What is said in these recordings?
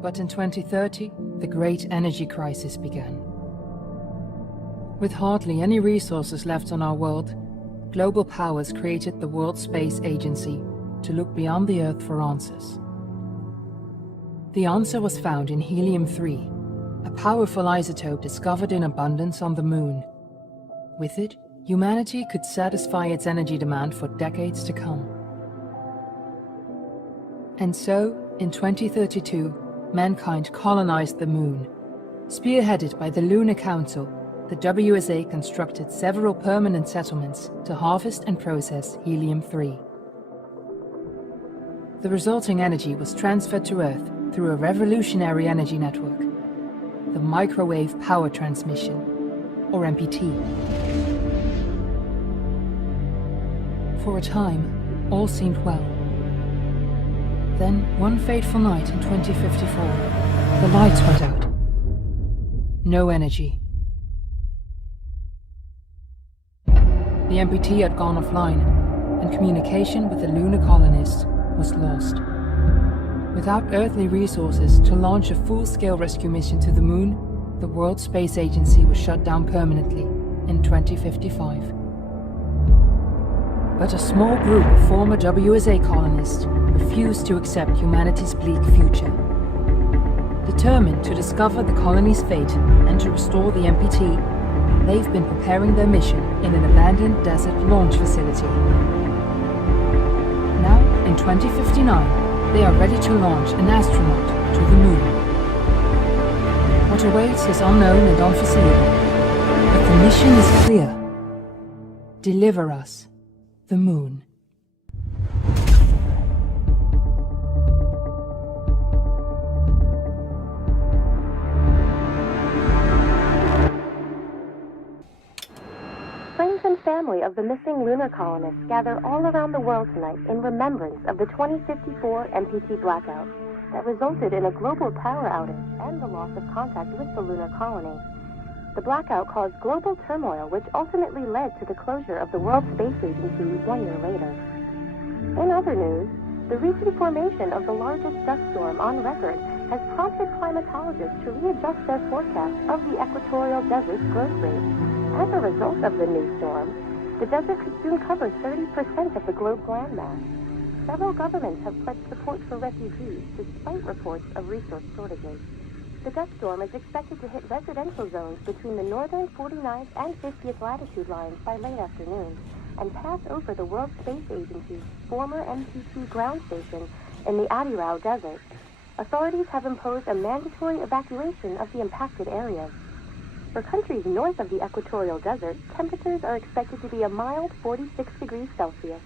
But in 2030, the great energy crisis began. With hardly any resources left on our world, global powers created the World Space Agency to look beyond the Earth for answers. The answer was found in helium-3, a powerful isotope discovered in abundance on the Moon. With it, humanity could satisfy its energy demand for decades to come. And so, in 2032, mankind colonized the Moon. Spearheaded by the Lunar Council, the WSA constructed several permanent settlements to harvest and process helium-3. The resulting energy was transferred to Earth through a revolutionary energy network, the Microwave Power Transmission, or MPT. For a time, all seemed well. Then, one fateful night in 2054, the lights went out. No energy. The MPT had gone offline, and communication with the lunar colonists was lost. Without earthly resources to launch a full-scale rescue mission to the Moon, the World Space Agency was shut down permanently in 2055. But a small group of former WSA colonists refused to accept humanity's bleak future. Determined to discover the colony's fate and to restore the MPT, they've been preparing their mission in an abandoned desert launch facility. Now, in 2059, they are ready to launch an astronaut to the Moon. What awaits is unknown and unforeseeable, but the mission is clear. Deliver us the Moon. Friends and family of the missing lunar colonists gather all around the world tonight in remembrance of the 2054 MPT blackout that resulted in a global power outage and the loss of contact with the lunar colony. The blackout caused global turmoil, which ultimately led to the closure of the World Space Agency 1 year later. In other news, the recent formation of the largest dust storm on record has prompted climatologists to readjust their forecast of the equatorial desert's growth rate. As a result of the new storm, the desert could soon cover 30% of the globe's landmass. Several governments have pledged support for refugees despite reports of resource shortages. The dust storm is expected to hit residential zones between the northern 49th and 50th latitude lines by late afternoon and pass over the World Space Agency's former MPT ground station in the Adirau Desert. Authorities have imposed a mandatory evacuation of the impacted areas. For countries north of the equatorial desert, temperatures are expected to be a mild 46 degrees Celsius.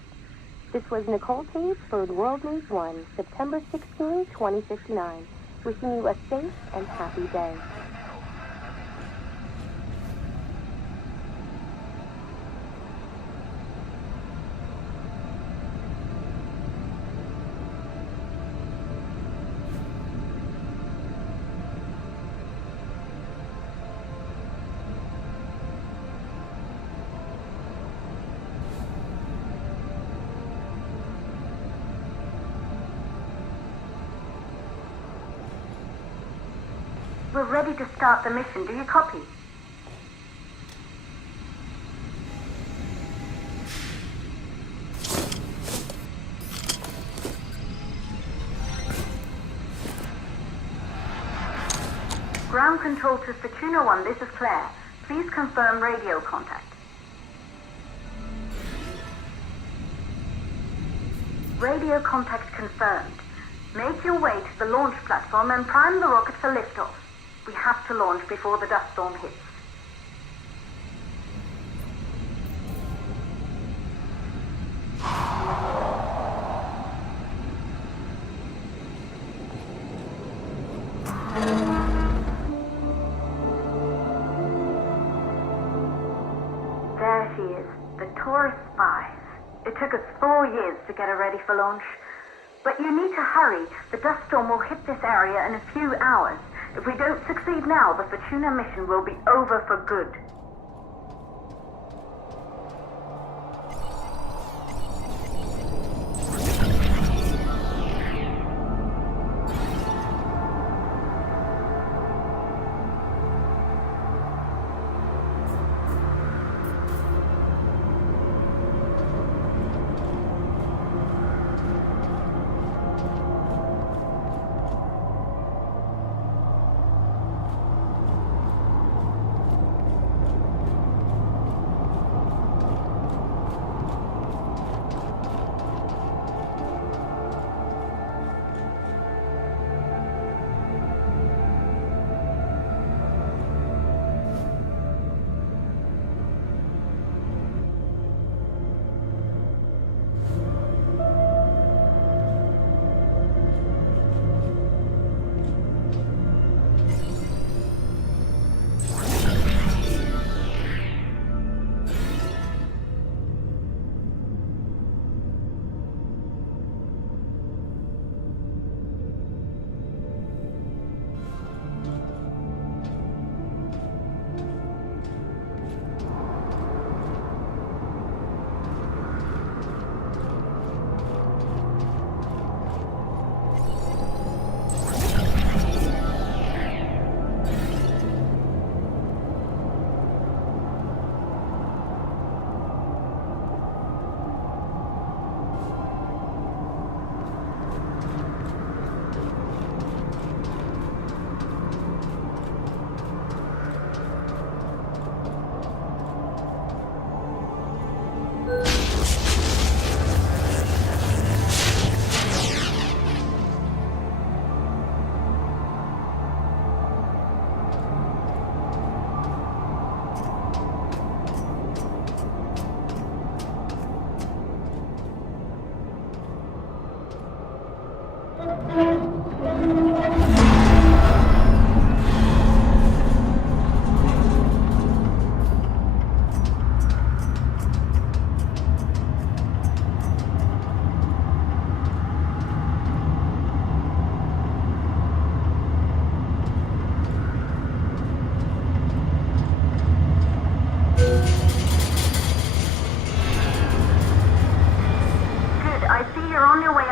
This was Nicole Taves for World News 1, September 16, 2059. Wishing you a safe and happy day. We're ready to start the mission. Do you copy? Ground control to Fortuna 1, this is Claire. Please confirm radio contact. Radio contact confirmed. Make your way to the launch platform and prime the rocket for liftoff. We have to launch before the dust storm hits. There she is, the tourist spies. It took us 4 years to get her ready for launch. But you need to hurry. The dust storm will hit this area in a few hours. If we don't succeed now, the Fortuna mission will be over for good.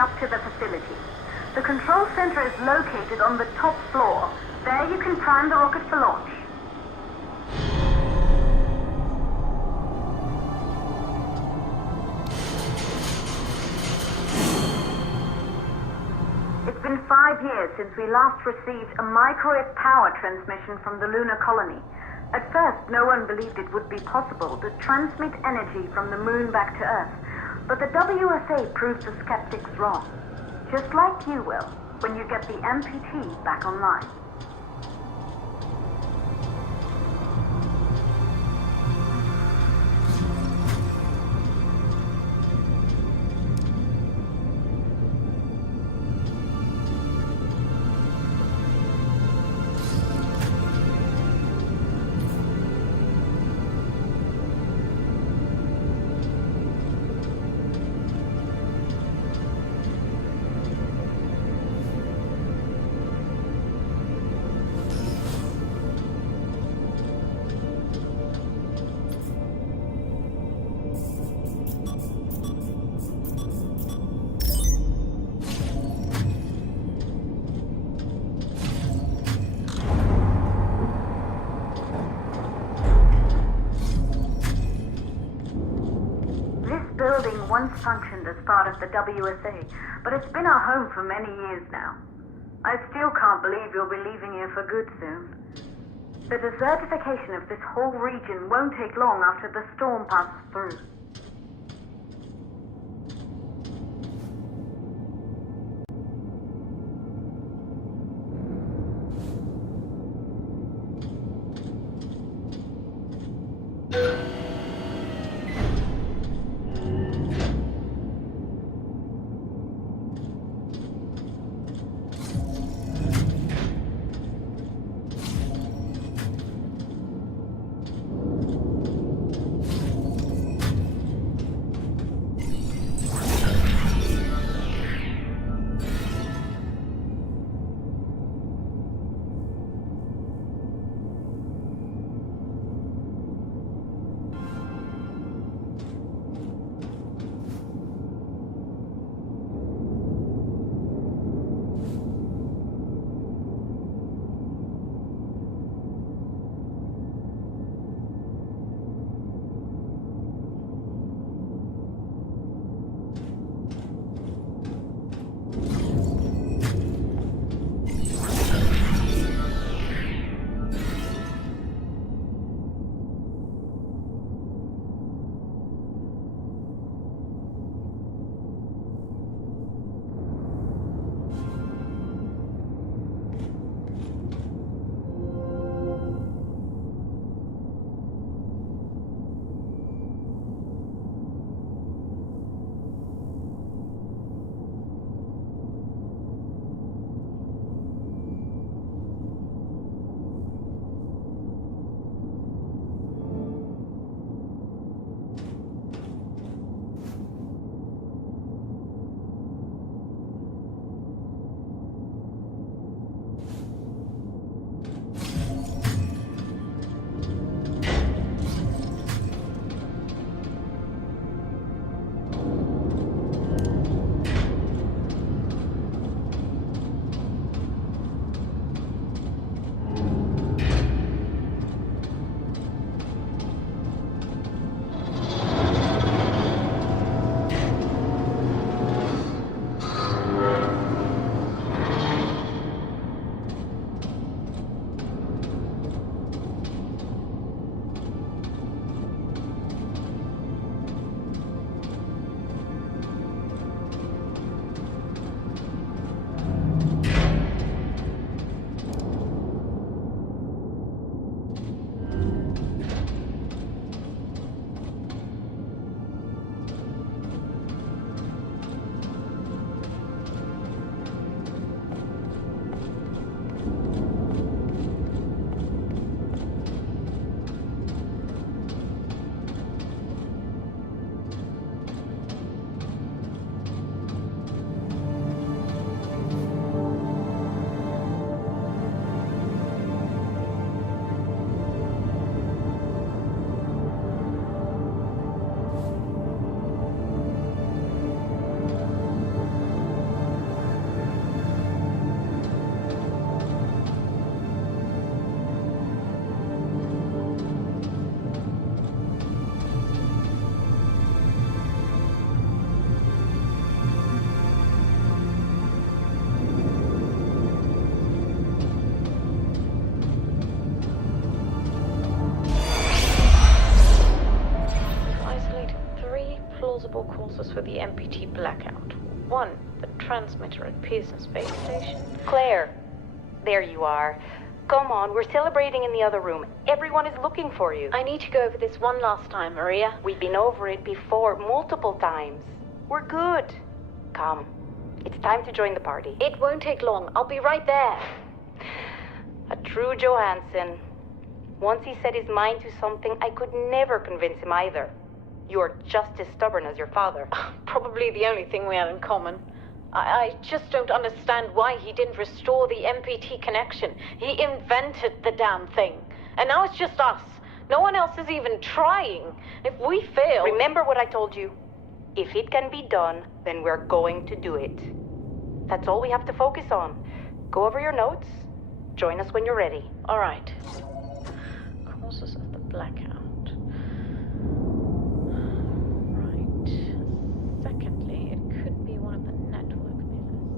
up to the facility. The control center is located on the top floor. There you can prime the rocket for launch. It's been 5 years since we last received a microwave power transmission from the lunar colony. At first, no one believed it would be possible to transmit energy from the moon back to Earth, but the WSA proved the skeptics wrong. Just like you will, when you get the MPT back online. Once functioned as part of the WSA, but it's been our home for many years now. I still can't believe you'll be leaving here for good soon. The desertification of this whole region won't take long after the storm passes through. plausible causes for the MPT blackout. 1, the transmitter at Pearson Space Station. Claire, there you are. Come on, we're celebrating in the other room. Everyone is looking for you. I need to go over this one last time, Maria. We've been over it before, multiple times. We're good. Come. It's time to join the party. It won't take long. I'll be right there. A true Johansson. Once he set his mind to something, I could never convince him either. You're just as stubborn as your father. Probably the only thing we had in common. I just don't understand why he didn't restore the MPT connection. He invented the damn thing. And now it's just us. No one else is even trying. If we fail... Remember what I told you. If it can be done, then we're going to do it. That's all we have to focus on. Go over your notes. Join us when you're ready. All right. Causes of the blackout. Right. Secondly, it could be one of the network failures.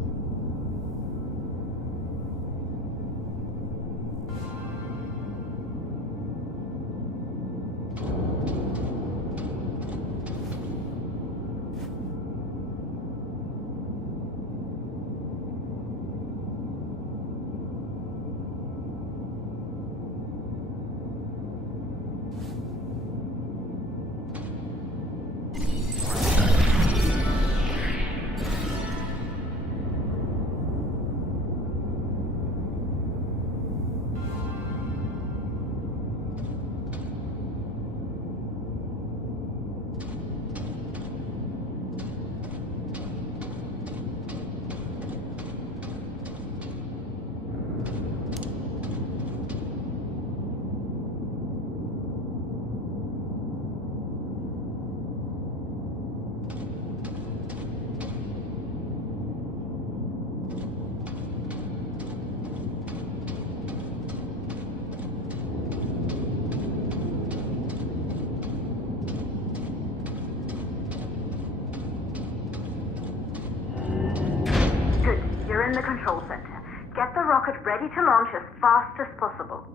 You're in the control center. Get the rocket ready to launch as fast as possible.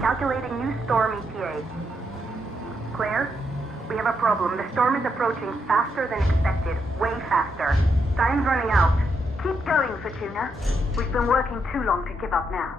Calculating new storm ETA. Claire, we have a problem. The storm is approaching faster than expected. Way faster. Time's running out. Keep going, Fortuna. We've been working too long to give up now.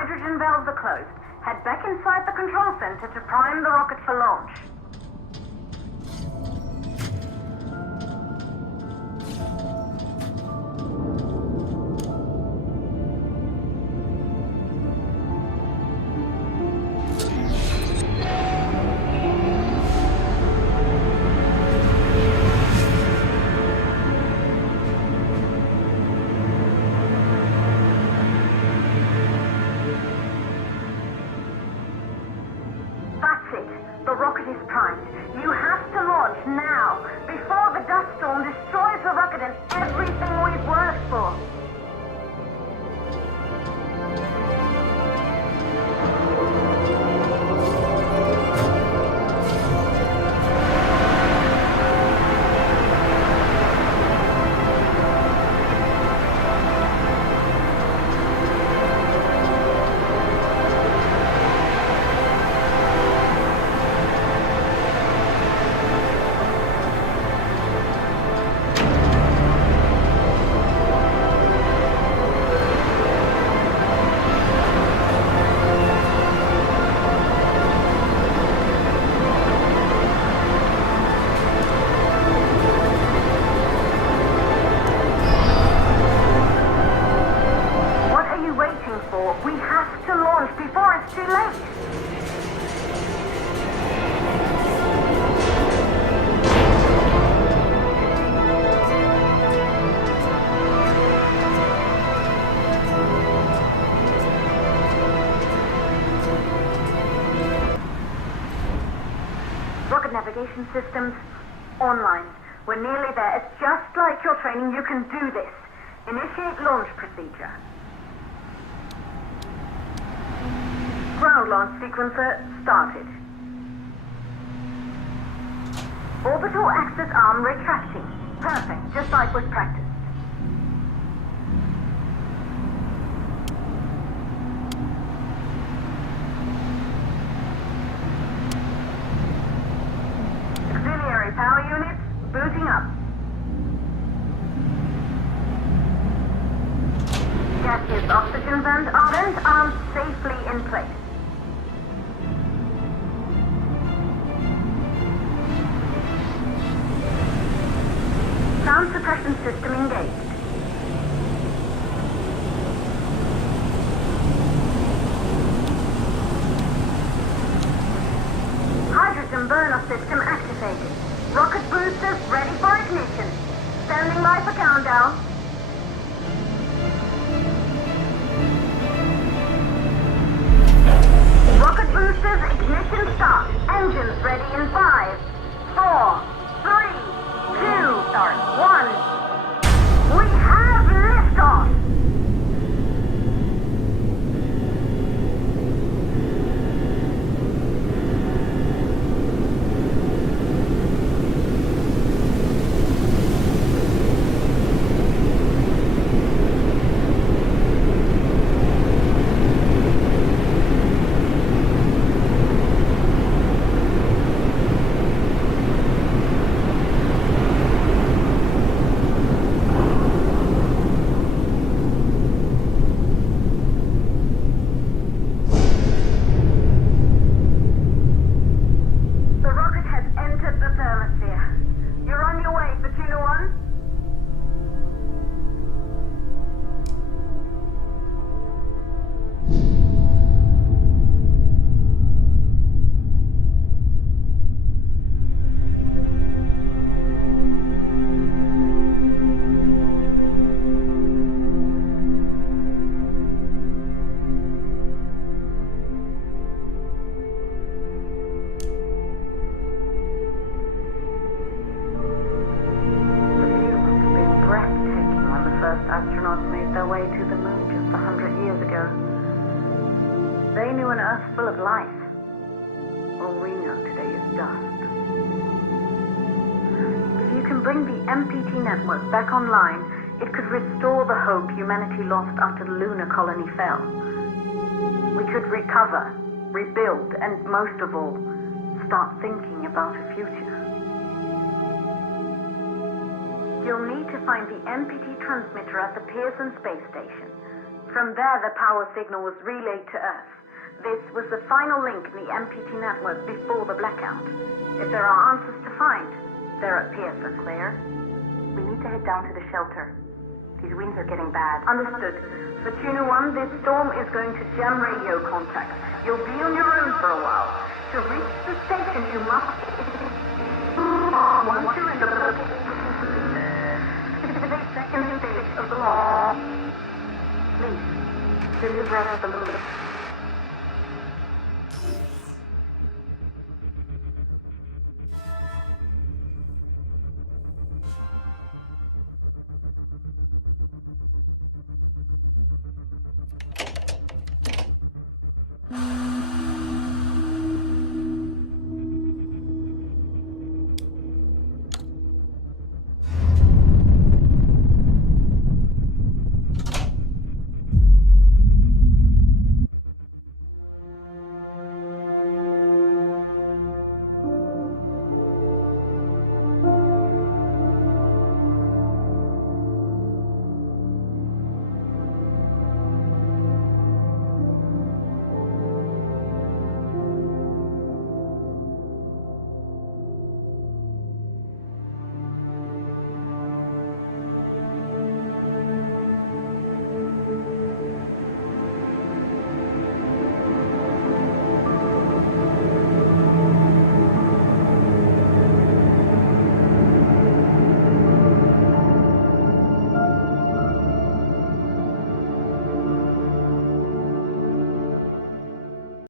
hydrogen valves are closed. Head back inside the control center to prime the rocket for launch. That's it. The rocket is primed. You have to launch now, before the dust storm destroys the rocket and everything we've worked for. What are you waiting for? We have to launch before it's too late. Rocket navigation systems online. We're nearly there. It's just like your training. You can do this. Initiate launch procedure. Ground launch sequencer started. Orbital axis arm retracting. Perfect, just like was practiced. Auxiliary power units booting up. Gaseous oxygen vent arms safely in place. Sound suppression system engaged. Hydrogen burn-off system activated. Rocket boosters ready for ignition. Standing by for countdown. Rocket boosters ignition start. Engines ready in 5, 4, 3, 2, start, 1. We have liftoff! Astronauts made their way to the moon just 100 years ago. They knew an Earth full of life. All we know today is dust. If you can bring the MPT network back online, it could restore the hope humanity lost after the lunar colony fell. We could recover, rebuild, and most of all, start thinking about a future. You'll need to find the MPT transmitter at the Pearson space station. From there, the power signal was relayed to Earth. This was the final link in the MPT network before the blackout. If there are answers to find, they're at Pearson, Claire. We need to head down to the shelter. These winds are getting bad. Understood. Fortuna 1, this storm is going to jam radio contact. You'll be on your own for a while. To reach the station, you must... Once you're in the... 8-second stage of the law. Please, deliver us the